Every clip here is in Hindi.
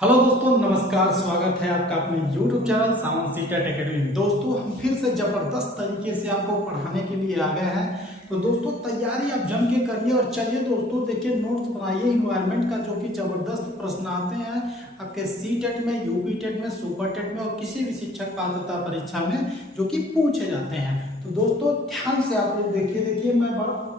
हेलो दोस्तों, नमस्कार। स्वागत है आपका अपने YouTube चैनल सावन सीटेट एकेडमी। दोस्तों, हम फिर से जबरदस्त तरीके से आपको पढ़ाने के लिए आ गए हैं। तो दोस्तों, तैयारी आप जम के करिए और चलिए दोस्तों, देखिए नोट्स बनाइए इन्वायरमेंट का, जो कि जबरदस्त प्रश्न आते हैं आपके सीटेट में, यूपी टेट में, सुपर टेट में और किसी भी शिक्षक पात्रता परीक्षा में जो कि पूछे जाते हैं। तो दोस्तों, ध्यान से आप लोग देखिए मैं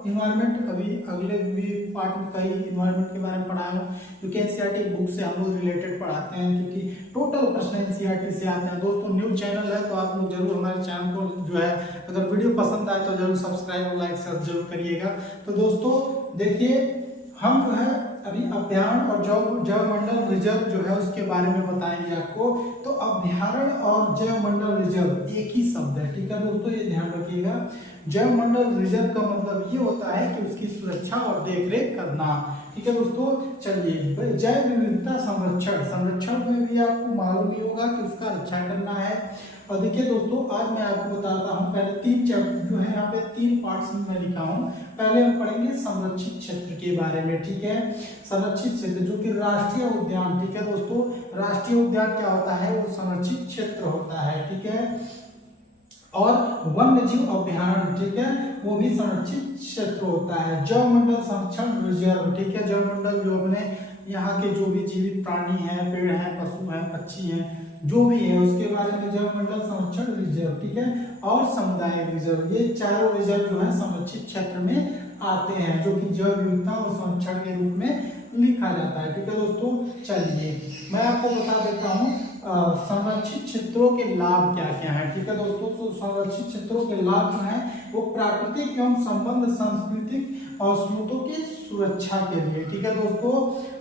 इन्वायरमेंट अभी अगले भी पार्ट में कई इन्वायरमेंट के बारे में पढ़ाया हूँ, क्योंकि एनसीईआरटी बुक से हम लोग रिलेटेड पढ़ाते हैं, क्योंकि टोटल प्रश्न एनसीईआरटी से आते हैं। दोस्तों, न्यू चैनल है तो आप लोग जरूर हमारे चैनल को जो है, अगर वीडियो पसंद आए तो जरूर सब्सक्राइब और लाइक जरूर करिएगा। तो दोस्तों देखिए, हम जो है अभी अभ्यारण्य और जैव मंडल रिजर्व जो है उसके बारे में बताएंगे आपको। तो अभ्यारण्य और जैव मंडल रिजर्व एक ही शब्द है, ठीक है दोस्तों, ये ध्यान रखिएगा। जैव मंडल रिजर्व का मतलब ये होता है कि उसकी सुरक्षा और देखरेख करना, ठीक है दोस्तों। चलिए, जैव विविधता संरक्षण में भी आपको मालूम ही होगा कि उसका रक्षा करना है। और देखिए दोस्तों, आज मैं आपको बताता हूँ, पहले 3 चैप्टर जो है यहाँ पे 3 पार्ट्स में मैं लिखा हूँ। पहले हम पढ़ेंगे संरक्षित क्षेत्र के बारे में, ठीक है। संरक्षित क्षेत्र जो कि राष्ट्रीय उद्यान, ठीक है दोस्तों। राष्ट्रीय उद्यान क्या होता है? वो संरक्षित क्षेत्र होता है, ठीक है। और वन्य जीव अभ्यारण्य, ठीक है, वो भी संरक्षित क्षेत्र होता है। जैव मंडल संरक्षण रिजर्व, ठीक है। जैव मंडल जो अपने यहाँ के जो भी जीवित प्राणी हैं, पेड़ हैं, पशु हैं, पक्षी हैं, जो भी है उसके बारे में जैव मंडल संरक्षण रिजर्व, ठीक है। और समुदाय रिजर्व, ये चारों रिजर्व जो है संरक्षित क्षेत्र में आते हैं, जो कि जैव विविधता और संरक्षण के रूप में लिखा जाता है, ठीक है दोस्तों। चलिए, मैं आपको बता देता हूँ संरक्षित क्षेत्रों के लाभ क्या क्या है, ठीक है दोस्तों। तो संरक्षित क्षेत्रों के लाभ जो है वो प्राकृतिक एवं संबंध सांस्कृतिक और स्रोतों की सुरक्षा के लिए, ठीक है दोस्तों।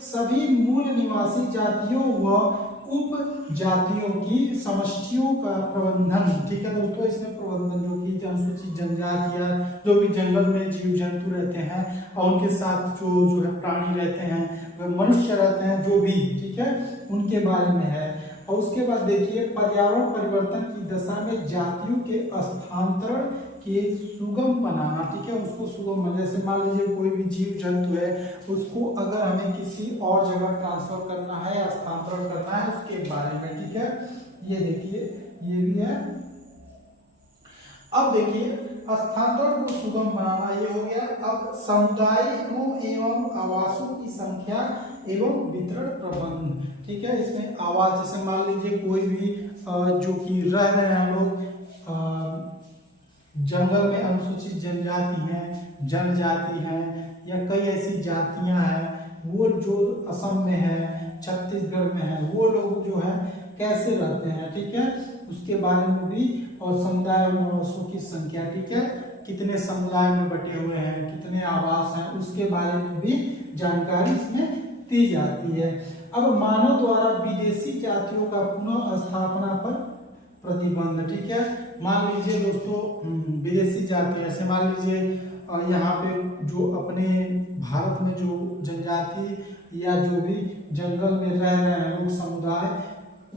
सभी मूल निवासी जातियों व उप जातियों की समष्टियों का प्रबंधन, ठीक है दोस्तों। इसमें प्रबंधन जो कि अनुसूचित जनजातियां, जो भी जंगल में जीव जंतु रहते हैं और उनके साथ जो है प्राणी रहते हैं, मनुष्य रहते हैं, जो भी, ठीक है, उनके बारे में है। और उसके बाद देखिए, पर्यावरण परिवर्तन की दशा में जातियों के स्थानांतरण के सुगम बनाना, ठीक है, उसको सुगम, जैसे मान लीजिए कोई भी जीव जंतु है, उसको अगर हमें किसी और जगह ट्रांसफर करना है या स्थानांतरण करना है उसके बारे में, ठीक है। ये देखिए, ये भी है। अब देखिए, स्थानांतरण को सुगम बनाना ये हो गया। अब समुदायों एवं आवासों की संख्या एवं वितरण प्रबंध, ठीक है। इसमें आवास, जैसे मान लीजिए कोई भी जो कि रह रहे हैं लोग जंगल में, अनुसूचित जनजाति हैं, जनजाति हैं, या कई ऐसी जातियां हैं, वो जो असम में है, छत्तीसगढ़ में है, वो लोग जो है कैसे रहते हैं, ठीक है, उसके बारे में भी। और समुदाय और आवासों की संख्या, ठीक है, कितने समुदाय में बटे हुए हैं, कितने आवास हैं, उसके बारे में भी जानकारी इसमें दी जाती है। अब मानव द्वारा विदेशी जातियों का पुनः स्थापना पर प्रतिबंध, ठीक है। मान लीजिए दोस्तों, विदेशी जाति, ऐसे मान लीजिए यहाँ पे जो अपने भारत में जो जनजाति या जो भी जंगल में रह रहे हैं लोग, समुदाय,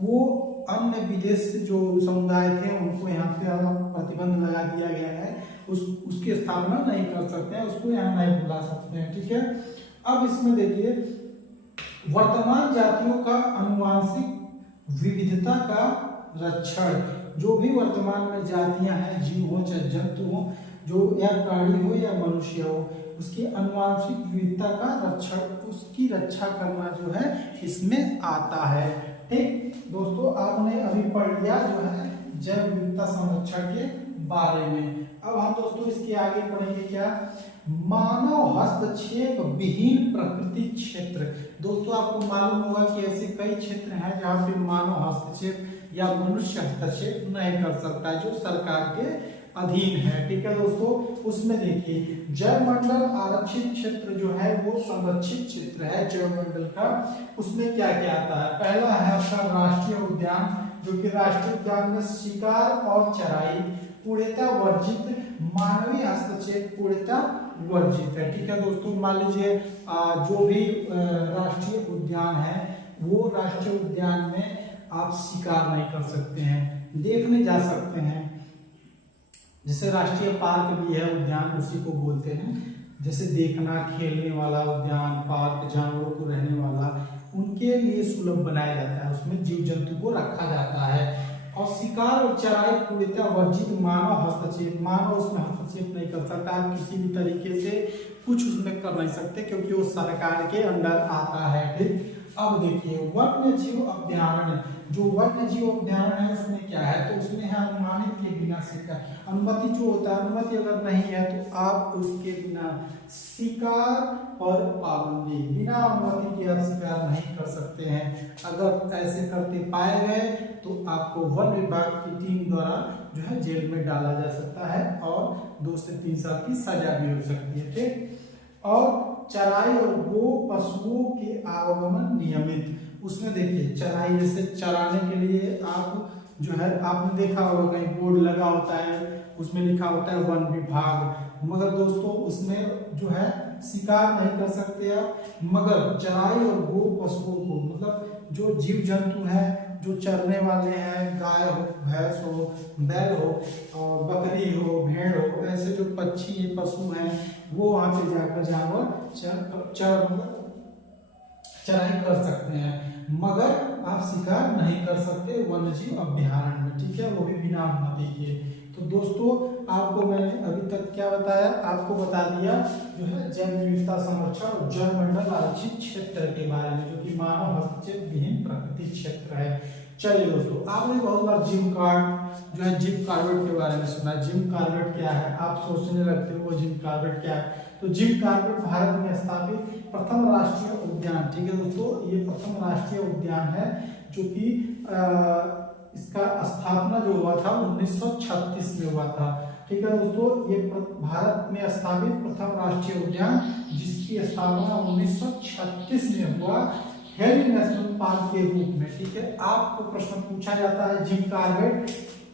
वो अन्य विदेश से जो समुदाय थे उनको यहाँ पे प्रतिबंध लगा दिया गया है, उसकी स्थापना नहीं कर सकते हैं, उसको यहाँ नहीं बुला सकते हैं, ठीक है। अब इसमें देखिए, वर्तमान जातियों का आनुवंशिक विविधता का रक्षण, जो भी वर्तमान में जातियां हैं, जीव हो चाहे जंतु हो, जो या प्राणी हो या मनुष्य हो, उसकी आनुवंशिक विविधता का रक्षण, उसकी रक्षा करना जो है इसमें आता है, ठीक दोस्तों। आपने अभी पढ़ लिया जो है जैव विविधता संरक्षण के बारे में। अब हम दोस्तों इसके आगे पढ़ेंगे क्या? मानव हस्तक्षेप विहीन प्रकृति क्षेत्र। दोस्तों, आपको मालूम होगा कि ऐसे कई क्षेत्र हैं जहाँ पे मानव हस्तक्षेप या मनुष्य हस्तक्षेप नहीं कर सकता है, जो सरकार के अधीन है, ठीक है दोस्तों। उसमें देखिए, जैव मंडल आरक्षित क्षेत्र जो है वो संरक्षित क्षेत्र है जैव मंडल का। उसमें क्या क्या आता है? पहला है आपका राष्ट्रीय उद्यान, जो कि राष्ट्रीय उद्यान में शिकार और चराई पूर्णतः वर्जित, मानवीय हस्तक्षेप पूर्णतः वर्जित है, ठीक है दोस्तों। मान लीजिए जो भी राष्ट्रीय उद्यान है, वो राष्ट्रीय उद्यान में आप शिकार नहीं कर सकते हैं, देखने जा सकते हैं। जैसे राष्ट्रीय पार्क भी है, उद्यान उसी को बोलते हैं। जैसे देखना, खेलने वाला उद्यान, पार्क, जानवरों को रहने वाला, उनके लिए सुलभ बनाया जाता है, उसमें जीव जंतु को रखा जाता है। और शिकार और चराई पूर्णतः वर्जित, मानव हस्तक्षेप, मानव उसमें हस्तक्षेप नहीं कर सकता, आप किसी भी तरीके से कुछ उसमें कर नहीं सकते क्योंकि वो सरकार के अंडर आता है। ठीक, अब देखिए वन्य जीव अभ्यारण्य, जो वन्य जीव अभ्यारण्य है उसमें क्या है, तो उसमें है अनुमानित के बिना शिकार, अनुमति जो होता है, अनुमति अगर नहीं है तो आप उसके बिना शिकार और पाबंदी, बिना अनुमति के आप शिकार नहीं कर सकते हैं। अगर ऐसे करते पाए गए तो आपको वन विभाग की टीम द्वारा जो है जेल में डाला जा सकता है और 2 से 3 साल की सजा भी हो सकती है। ठीक, और चराई और गो पशुओं के आवागमन नियमित, उसमें देखिए चराई जैसे चराने के लिए आप जो है आपने देखा होगा कहीं बोर्ड लगा होता है, उसमें लिखा होता है वन विभाग, मगर दोस्तों उसमें जो है शिकार नहीं कर सकते आप, मगर चराई और गो पशुओं को, मतलब जो जीव जंतु है जो चरने वाले हैं, गाय हो, भैंस हो, बैल हो, और बकरी हो, भेड़ हो, ऐसे जो पक्षी पशु हैं वो वहां पे जाकर जानवर चराई कर सकते हैं, मगर आप शिकार नहीं कर सकते वन्य जीव अभ्यारण्य में। ठीक है, वो भी बिना अनुमति के। तो दोस्तों आपको मैंने अभी तक क्या बताया, आपको बता दिया जो है जैव विविधता संरक्षण और जल मंडल आरक्षित क्षेत्र के बारे में, जो कि मानव हस्तक्षेप विहीन प्राकृतिक क्षेत्र है। चलिए दोस्तों, आपने बहुत बार जिम कार्ड जो है जिम कॉर्बेट के बारे में सुना है। जिम कॉर्बेट क्या है, आप सोचने लगते हो वो जिम कॉर्बेट क्या है, तो जिम कॉर्बेट भारत में स्थापित प्रथम राष्ट्रीय उद्यान। ठीक है दोस्तों, ये प्रथम राष्ट्रीय उद्यान है जो कि इसका स्थापना जो हुआ था 1936 में हुआ था। ठीक है दोस्तों, ये भारत में स्थापित प्रथम राष्ट्रीय उद्यान जिसकी स्थापना 1936 में हुआ हेली नेशनल पार्क के रूप में। ठीक है, आपको प्रश्न पूछा जाता है जिम कॉर्बेट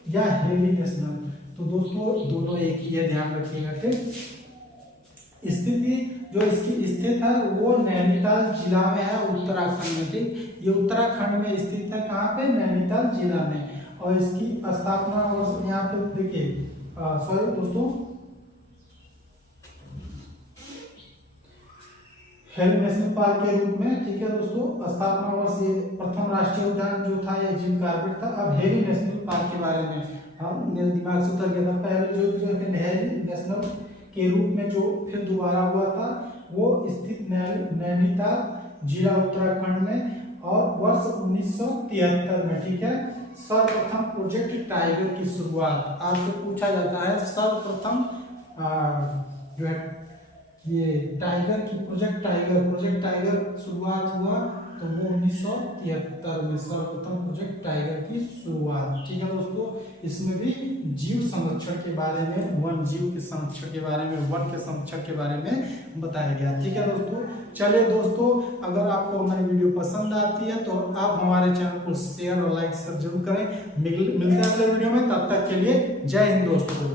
या हेली नेशनल, तो दोस्तों दोनों एक ही है, ध्यान रखिएगा। ठीक, स्थिति जो इसकी स्थित है वो नैनीताल जिला में है, उत्तराखंड में। ठीक, ये उत्तराखंड में स्थित है, कहाँ पे, नैनीताल जिला में। और इसकी स्थापना वर्ष यहाँ पे देखिए, सॉरी दोस्तों, हेली नेशनल पार्क के रूप में। ठीक है दोस्तों, स्थापना वर्ष ये प्रथम राष्ट्रीय उद्यान जो था ये जिम कॉर्बेट था। अब हेली नेशनल पार्क के बारे में हम मेरे दिमाग से उतर गया था, पहले जो हेली नेशनल के रूप में जो फिर दोबारा हुआ था वो स्थित नैनीताल जिला उत्तराखंड में और वर्ष 1973 में। ठीक है, सर्वप्रथम प्रोजेक्ट टाइगर की शुरुआत आपसे पूछा जाता है, सर्वप्रथम जो है ये टाइगर की प्रोजेक्ट टाइगर शुरुआत हुआ तो वो 1973 में सर्वप्रथम प्रोजेक्ट टाइगर की शुरुआत। ठीक है दोस्तों, इसमें भी जीव संरक्षण के बारे में, वन जीव के संरक्षण के बारे में, वन के संरक्षण के बारे में बताया गया। ठीक है दोस्तों, चलिए दोस्तों, अगर आपको हमारी वीडियो पसंद आती है तो आप हमारे चैनल को शेयर और लाइक जरूर करें। मिलते हैं अगले वीडियो में, तब तक के लिए जय हिंद दोस्तों।